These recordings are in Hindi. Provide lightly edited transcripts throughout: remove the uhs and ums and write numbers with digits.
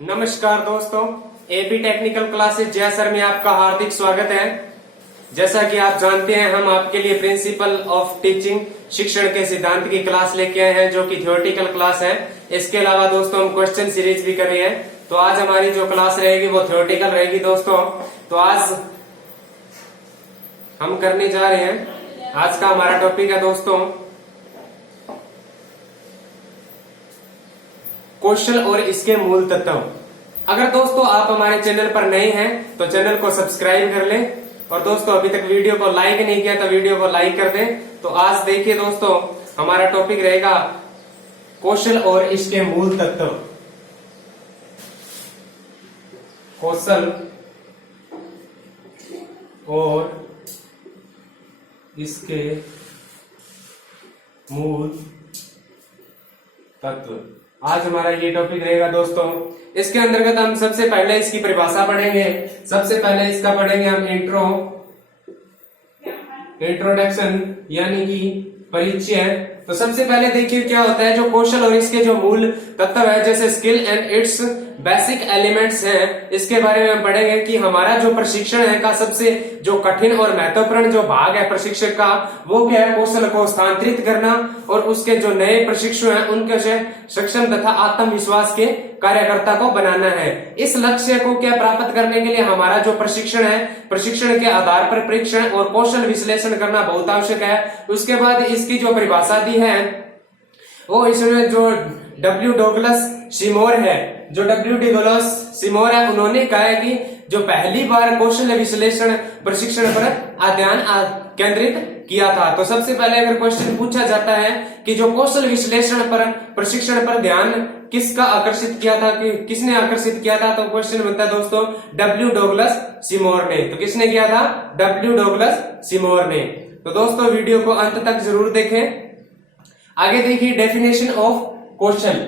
नमस्कार दोस्तों, एपी टेक्निकल क्लासेस जयसर में आपका हार्दिक स्वागत है। जैसा कि आप जानते हैं, हम आपके लिए प्रिंसिपल ऑफ टीचिंग शिक्षण के सिद्धांत की क्लास लेके आए हैं, जो कि थ्योरेटिकल क्लास है। इसके अलावा दोस्तों हम क्वेश्चन सीरीज भी कर रहे हैं। तो आज हमारी जो क्लास रहेगी वो थ्योरेटिकल रहेगी दोस्तों। तो आज हम करने जा रहे हैं, आज का हमारा टॉपिक है दोस्तों क्वेश्चन और इसके मूल तत्व। अगर दोस्तों आप हमारे चैनल पर नए हैं तो चैनल को सब्सक्राइब कर लें, और दोस्तों अभी तक वीडियो को लाइक नहीं किया तो वीडियो को लाइक कर दें। तो आज देखिए दोस्तों, हमारा टॉपिक रहेगा क्वेश्चन और इसके मूल तत्व। क्वेश्चन और इसके मूल तत्व, आज हमारा ये टॉपिक रहेगा दोस्तों। इसके अंतर्गत हम सबसे पहले इसकी परिभाषा पढ़ेंगे। सबसे पहले इसका पढ़ेंगे हम इंट्रोडक्शन यानी कि परिचय। तो सबसे पहले देखिए क्या होता है जो कौशल और इसके जो मूल तत्व है, जैसे skill and it's basic elements हैं, इसके बारे में हम पढ़ेंगे कि हमारा जो प्रशिक्षण है का सबसे जो कठिन और महत्वपूर्ण जो भाग है प्रशिक्षक का, वो क्या है, कौशल को स्थानांतरित करना और उसके जो नए प्रशिक्षु हैं उनके सक्षम तथा आत्मविश्वास के कार्यकर्ता को बनाना है। इस लक्ष्य को क्या प्राप्त करने के लिए हमारा जो प्रशिक्षण है, प्रशिक्षण के आधार पर परीक्षण और कौशल विश्लेषण करना बहुत आवश्यक है। उसके बाद इसकी जो परिभाषा दी है वो इसमें जो डब्ल्यू डॉगलस सिमोर है, जो डब्ल्यू डॉगलस सिमोर है, उन्होंने कहा है कि जो पहली बार कौशल विश्लेषण प्रशिक्षण पर ध्यान केंद्रित किया था। तो सबसे पहले अगर क्वेश्चन पूछा जाता है कि जो कौशल विश्लेषण पर प्रशिक्षण पर ध्यान किसका आकर्षित किया था, कि किसने आकर्षित किया था, तो क्वेश्चन बनता है दोस्तों डब्ल्यू डॉगलस सिमोर ने। तो किसने किया था? डब्ल्यू डॉगलस सिमोर ने। तो दोस्तों वीडियो को अंत तक जरूर देखें। आगे देखिए डेफिनेशन ऑफ क्वेश्चन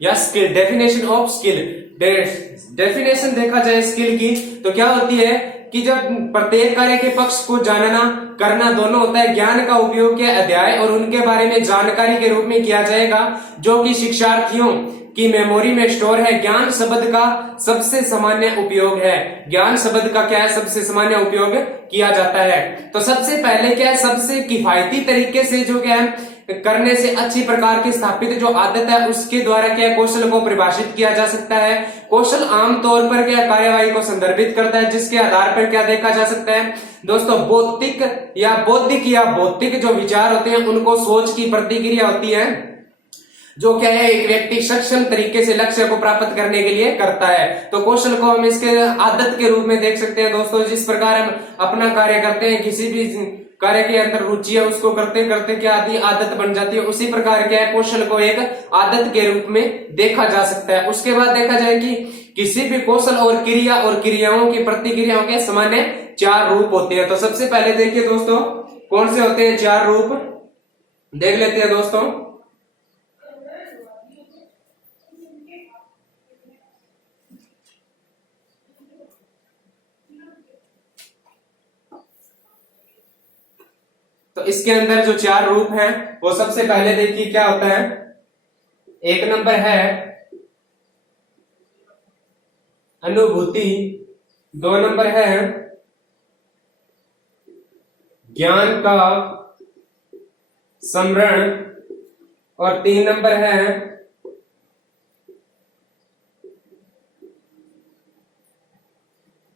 या skill. Definition of skill, definition देखा जाए स्किल की तो क्या होती है कि जब प्रत्येक कार्य के पक्ष को जानना करना दोनों होता है। ज्ञान का उपयोग के अध्याय और उनके बारे में जानकारी के रूप में किया जाएगा, जो कि शिक्षार्थियों की मेमोरी में स्टोर है। ज्ञान शब्द का सबसे सामान्य उपयोग है। ज्ञान शब्द का क्या है? सबसे सामान्य उपयोग किया जाता है। तो सबसे पहले क्या है, सबसे किफायती तरीके से जो क्या है करने से अच्छी प्रकार की स्थापित जो आदत है उसके द्वारा क्या कौशल को परिभाषित किया जा सकता है। कौशल आमतौर पर क्या कार्यवाही को संदर्भित करता है, जिसके आधार पर क्या देखा जा सकता है दोस्तों, बौद्धिक या बौद्धिक जो विचार होते हैं उनको सोच की प्रतिक्रिया होती है, जो क्या है एक व्यक्ति सक्षम तरीके से लक्ष्य को प्राप्त करने के लिए करता है। तो कौशल को हम इसके आदत के रूप में देख सकते हैं दोस्तों। जिस प्रकार हम अपना कार्य करते हैं, किसी भी कार्य के अंदर रुचि है उसको करते करते क्या आदि आदत बन जाती है, उसी प्रकार क्या है कौशल को एक आदत के रूप में देखा जा सकता है। उसके बाद देखा जाए कि किसी भी कौशल और क्रियाओं की प्रतिक्रियाओं के सामान्य 4 रूप होते हैं। तो सबसे पहले देखिए दोस्तों कौन से होते हैं 4 रूप, देख लेते हैं दोस्तों। तो इसके अंदर जो 4 रूप हैं वो सबसे पहले देखिए क्या होता है। एक नंबर है अनुभूति, 2 नंबर है ज्ञान का स्मरण, और 3 नंबर है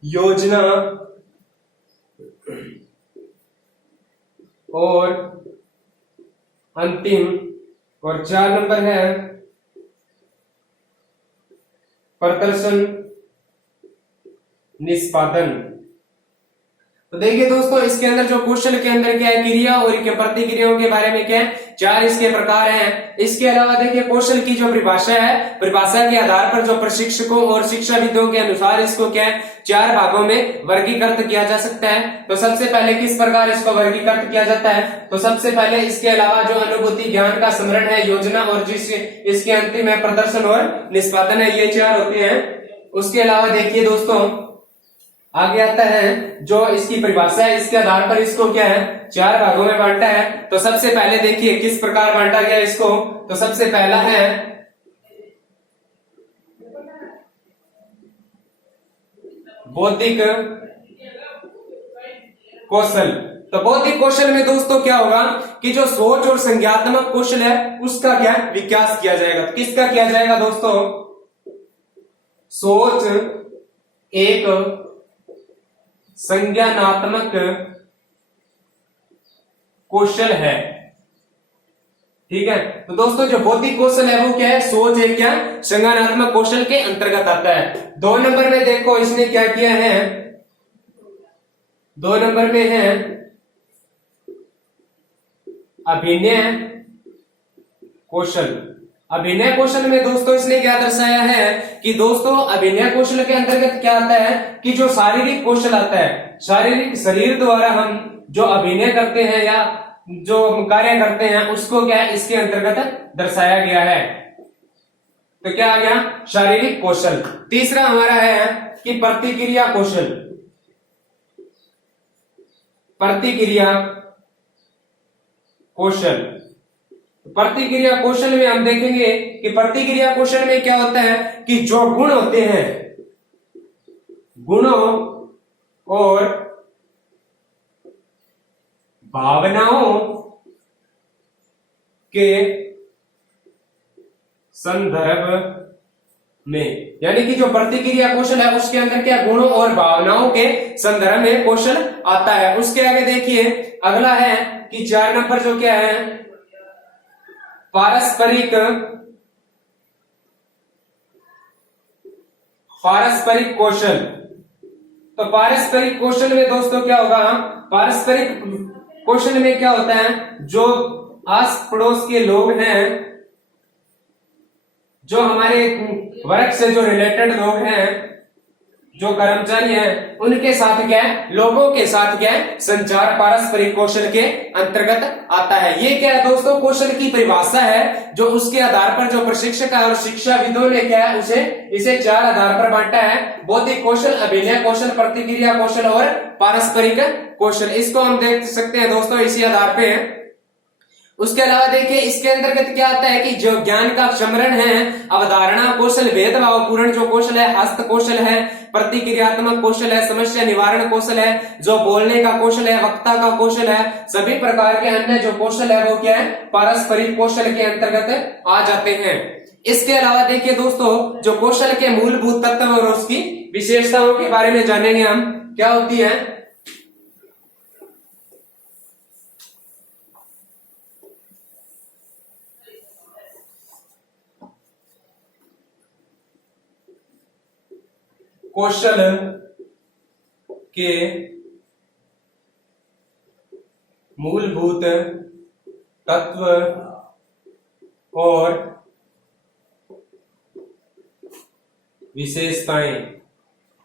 योजना, और अंतिम और 4 नंबर है प्रदर्शन निष्पादन। तो देखिए दोस्तों इसके अंदर जो कौशल के अंदर क्या है, क्रिया और प्रतिक्रियाओं के बारे में क्या है 4 इसके प्रकार हैं। इसके अलावा देखिए कौशल की जो परिभाषा है, परिभाषा के आधार पर जो प्रशिक्षकों और शिक्षाविदों के अनुसार इसको क्या है 4 भागों में वर्गीकृत किया जा सकता है। तो सबसे पहले किस प्रकार इसको वर्गीकृत किया जाता है, तो सबसे पहले इसके अलावा जो अनुभूति, ज्ञान का स्मरण है, योजना और जिस इसके अंतिम है प्रदर्शन और निष्पादन है, ये 4 होते हैं। उसके अलावा देखिए दोस्तों आगे आता है जो इसकी परिभाषा है, इसके आधार पर इसको क्या है 4 भागों में बांटा है। तो सबसे पहले देखिए किस प्रकार बांटा गया इसको, तो सबसे पहला है बौद्धिक कौशल। तो बौद्धिक कौशल में दोस्तों क्या होगा कि जो सोच और संज्ञानात्मक कौशल है उसका क्या विकास किया जाएगा। तो किसका किया जाएगा दोस्तों? सोच एक संज्ञानात्मक कौशल है, ठीक है। तो दोस्तों जो बौद्धिक कौशल है वो क्या है? सोच एक क्या संज्ञानात्मक कौशल के अंतर्गत आता है। 2 नंबर में देखो इसने क्या किया है, 2 नंबर में है अभिनय कौशल। अभिनय कौशल में दोस्तों इसने क्या दर्शाया है कि दोस्तों अभिनय कौशल के अंतर्गत क्या आता है कि जो शारीरिक कौशल आता है, शारीरिक शरीर द्वारा हम जो अभिनय करते हैं या जो कार्य करते हैं उसको क्या है इसके अंतर्गत दर्शाया गया है। तो क्या आ गया? शारीरिक कौशल। तीसरा हमारा है कि प्रतिक्रिया कौशल। प्रतिक्रिया कौशल, प्रतिक्रिया कौशल में हम देखेंगे कि प्रतिक्रिया कौशल में क्या होता है कि जो गुण होते हैं, गुणों और भावनाओं के संदर्भ में, यानी कि जो प्रतिक्रिया कौशल है उसके अंदर क्या गुणों और भावनाओं के संदर्भ में कौशल आता है। उसके आगे देखिए अगला है कि 4 नंबर जो क्या है पारस्परिक कौशल। तो पारस्परिक कौशल में दोस्तों क्या होगा? पारस्परिक कौशल में क्या होता है, जो आस पड़ोस के लोग हैं, जो हमारे वर्क से जो रिलेटेड लोग हैं, जो कर्मचारी हैं, उनके साथ क्या है, लोगों के साथ क्या है, संचार पारस्परिक कौशल के अंतर्गत आता है। ये क्या है दोस्तों? कौशल की परिभाषा है जो उसके आधार पर जो प्रशिक्षक और शिक्षाविदों ने क्या है इसे 4 आधार पर बांटा है: बौद्धिक कौशल, अभिनय कौशल, प्रतिक्रिया कौशल और पारस्परिक कौशल। इसको हम देख सकते हैं दोस्तों इसी आधार पे है। उसके अलावा देखिए इसके अंतर्गत क्या आता है कि जो ज्ञान का स्मरण है, अवधारणा कौशल, भेदभाव पूर्ण जो कौशल है, हस्त कौशल है, प्रतिक्रियात्मक कौशल है, समस्या निवारण कौशल है, जो बोलने का कौशल है, वक्ता का कौशल है, सभी प्रकार के अन्य जो कौशल है वो क्या है, पारस्परिक कौशल के अंतर्गत आ जाते हैं। इसके अलावा देखिए दोस्तों जो कौशल के मूलभूत तत्व और उसकी विशेषताओं के बारे में जानेंगे हम, क्या होती है। कौशल के मूलभूत तत्व और विशेषताएं।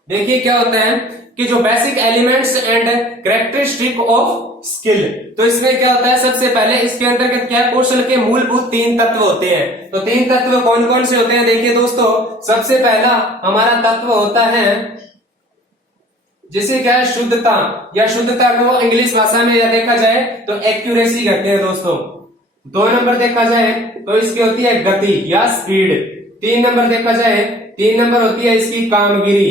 देखिए क्या होता है कि जो basic elements and characteristic of skill, तो इसमें क्या होता है, सबसे पहले इसके अंतर्गत क्या कौशल के मूलभूत 3 तत्व होते हैं। तो 3 तत्व कौन कौन से होते हैं? देखिए दोस्तों सबसे पहला हमारा तत्व होता है जिसे क्या है, शुद्धता, या शुद्धता को इंग्लिश भाषा में या देखा जाए तो एक्यूरेसी कहते हैं दोस्तों। 2 नंबर देखा जाए तो इसकी होती है गति या स्पीड। 3 नंबर देखा जाए, 3 नंबर होती है इसकी कामगिरी,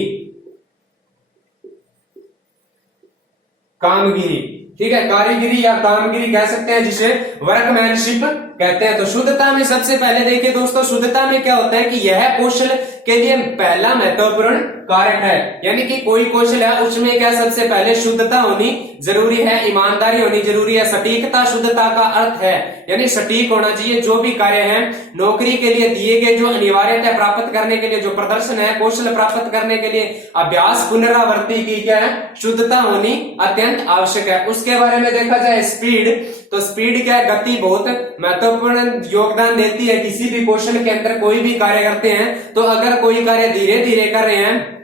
कामगिरी, ठीक है, कारीगिरी या कामगिरी कह सकते हैं, जिसे वर्कमैनशिप कहते हैं। तो शुद्धता में सबसे पहले देखिए दोस्तों, शुद्धता में क्या होता है कि यह कौशल के लिए पहला महत्वपूर्ण कारक है, यानी कि कोई कौशल है उसमें क्या सबसे पहले शुद्धता होनी जरूरी है, ईमानदारी होनी जरूरी है, सटीकता शुद्धता का अर्थ है, यानी सटीक होना चाहिए जो भी कार्य है, नौकरी के लिए दिए गए जो अनिवार्यता प्राप्त करने के लिए जो प्रदर्शन है, कौशल प्राप्त करने के लिए अभ्यास पुनरावृत्ति की क्या है, शुद्धता होनी अत्यंत आवश्यक है। उसके बारे में देखा जाए स्पीड, तो स्पीड क्या है, गति बहुत महत्वपूर्ण योगदान देती है किसी भी कौशल के अंदर। कोई भी कार्य करते हैं तो अगर कोई कार्य धीरे धीरे कर रहे हैं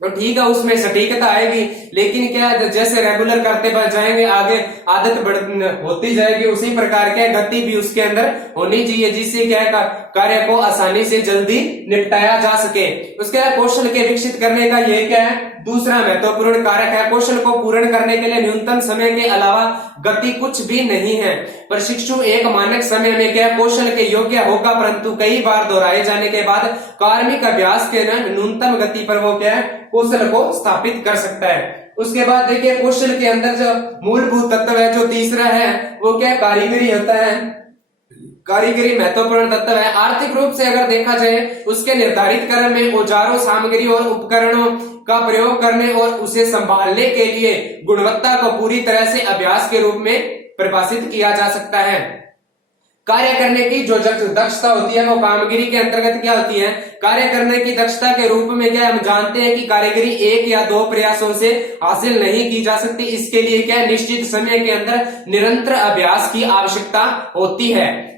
तो ठीक है उसमें सटीकता आएगी, लेकिन क्या जैसे रेगुलर करते जाएंगे आगे आदत होती जाएगी, उसी प्रकार क्या गति भी उसके अंदर होनी चाहिए, जिससे क्या कार्य को आसानी से जल्दी निपटाया जा सके। उसके बाद कौशल के विकसित करने का ये क्या है, दूसरा महत्वपूर्ण कारक है। कौशल को पूर्ण करने के लिए न्यूनतम समय के अलावा गति कुछ भी नहीं है। प्रशिक्षु एक मानक समय में क्या कौशल के योग्य होगा, परंतु कई बार दोहराए जाने के बाद कार्मिक अभ्यास के न्यूनतम गति पर वो क्या है, कौशल को स्थापित कर सकता है। उसके बाद देखिए कौशल के अंदर जो मूलभूत तत्व है, जो तीसरा है वो क्या, कारीगरी होता है। कारीगरी महत्वपूर्ण तत्व है। आर्थिक रूप से अगर देखा जाए, उसके निर्धारित क्रम में औजारों, सामग्री और उपकरणों का प्रयोग करने और उसे संभालने के लिए गुणवत्ता को पूरी तरह से अभ्यास के रूप में परिभाषित किया जा सकता है। कार्य करने की जो दक्षता होती है वो कामगिरी के अंतर्गत क्या होती है, कार्य करने की दक्षता के रूप में क्या हम जानते हैं कि कारीगरी एक या दो प्रयासों से हासिल नहीं की जा सकती। इसके लिए क्या निश्चित समय के अंदर निरंतर अभ्यास की आवश्यकता होती है।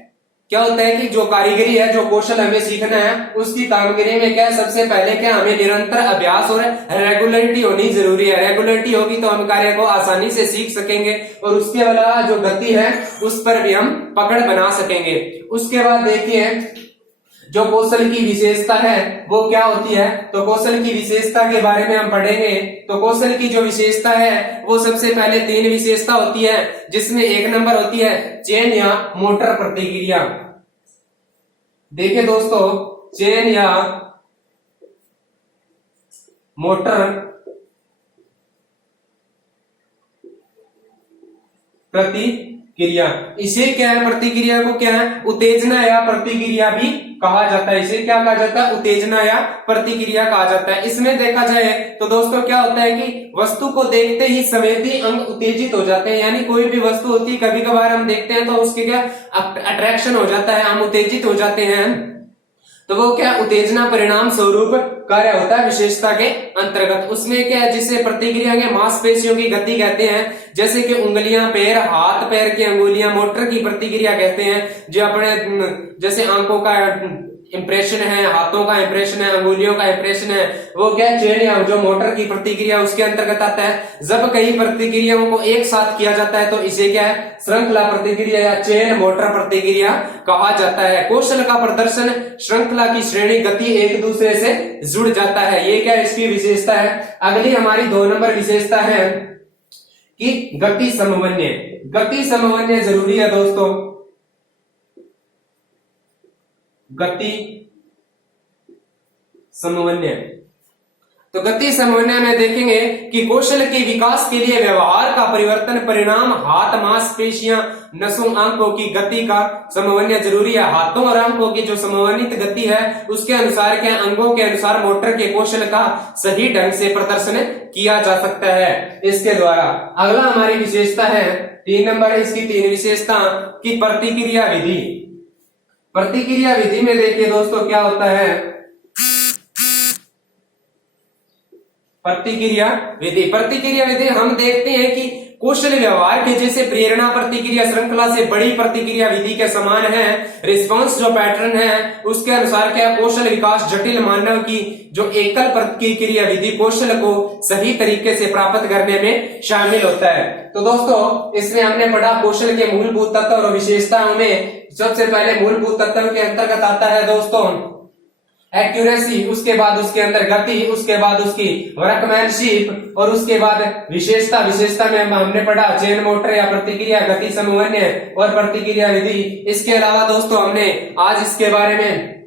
क्या होता है कि जो कारीगरी है, जो कौशल हमें सीखना है, उसकी कामगिरी में क्या सबसे पहले क्या हमें निरंतर अभ्यास और रेगुलरिटी होनी जरूरी है। रेगुलरिटी होगी तो हम कार्य को आसानी से सीख सकेंगे और उसके अलावा जो गति है उस पर भी हम पकड़ बना सकेंगे। उसके बाद देखिए जो कौशल की विशेषता है वो क्या होती है, तो कौशल की विशेषता के बारे में हम पढ़ेंगे। तो कौशल की जो विशेषता है वो सबसे पहले 3 विशेषता होती है, जिसमें 1 नंबर होती है चेन या मोटर प्रतिक्रिया। देखिए दोस्तों, चेन या मोटर प्रतिक्रिया, इसे क्या है, प्रतिक्रिया को क्या है, उत्तेजना या प्रतिक्रिया भी कहा जाता है। इसे क्या कहा जाता है, उत्तेजना या प्रतिक्रिया कहा जाता है। इसमें देखा जाए तो दोस्तों क्या होता है कि वस्तु को देखते ही संवेदी अंग उत्तेजित हो जाते हैं। यानी कोई भी वस्तु होती है, कभी कभार हम देखते हैं तो उसके क्या अट्रैक्शन हो जाता है, हम उत्तेजित हो जाते हैं, तो वो क्या उत्तेजना परिणाम स्वरूप कार्य होता है विशेषता के अंतर्गत। उसमें क्या है, जिसे प्रतिक्रिया के मांसपेशियों की गति कहते हैं, जैसे कि उंगलियां, पैर, हाथ पैर की अंगुलियां। मोटर की प्रतिक्रिया कहते हैं जो अपने जैसे आंखों का इंप्रेशन है, हाथों का इंप्रेशन है, अंगुलियों का इंप्रेशन है, वो क्या चेन या जो मोटर की प्रतिक्रिया उसके अंतर्गत आता है। जब कई प्रतिक्रियाओं को एक साथ किया जाता है तो इसे क्या है, श्रृंखला प्रतिक्रिया या चेन मोटर प्रतिक्रिया कहा जाता है। कौशल का प्रदर्शन श्रृंखला की श्रेणी गति एक दूसरे से जुड़ जाता है, ये क्या इसकी विशेषता है। अगली हमारी 2 नंबर विशेषता है कि गति समन्वय। गति समन्वय जरूरी है दोस्तों। गति समन्वय, तो गति समन्वय में देखेंगे कि कौशल के विकास के लिए व्यवहार का परिवर्तन परिणाम हाथ, मांसपेशियां, नसों, आंखों की गति का समन्वय जरूरी है। हाथों और आंखों की जो समन्वित गति है उसके अनुसार क्या अंगों के अनुसार मोटर के कौशल का सही ढंग से प्रदर्शन किया जा सकता है इसके द्वारा। अगला हमारी विशेषता है 3 नंबर, इसकी 3 विशेषता की प्रतिक्रिया विधि। प्रतिक्रिया विधि में देखिए दोस्तों क्या होता है, प्रतिक्रिया विधि। प्रतिक्रिया विधि हम देखते हैं कि कौशल व्यवहार के जैसे प्रेरणा प्रतिक्रिया श्रृंखला से बड़ी प्रतिक्रिया विधि के समान है। रिस्पांस जो पैटर्न है उसके अनुसार क्या कौशल विकास जटिल मानव की जो एकल प्रतिक्रिया विधि कौशल को सही तरीके से प्राप्त करने में शामिल होता है। तो दोस्तों इसमें हमने पढ़ा कौशल के मूलभूत तत्व और विशेषताओं में सबसे पहले मूलभूत तत्व के अंतर्गत आता है दोस्तों एक्यूरेसी, उसके बाद उसके अंदर गति, उसके बाद उसकी वर्कमैनशिप और उसके बाद विशेषता। विशेषता में हमने पढ़ा चेन मोटर या प्रतिक्रिया, गति समन्वय और प्रतिक्रिया विधि। इसके अलावा दोस्तों हमने आज इसके बारे में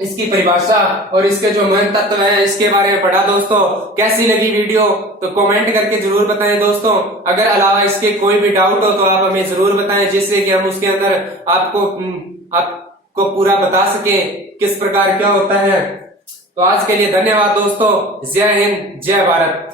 इसकी परिभाषा और इसके जो मूल तत्व है इसके बारे में पढ़ा। दोस्तों कैसी लगी वीडियो तो कमेंट करके जरूर बताएं दोस्तों। अगर अलावा इसके कोई भी डाउट हो तो आप हमें जरूर बताएं, जिससे कि हम उसके अंदर आपको पूरा बता सके किस प्रकार क्या होता है। तो आज के लिए धन्यवाद दोस्तों। जय हिंद, जय भारत।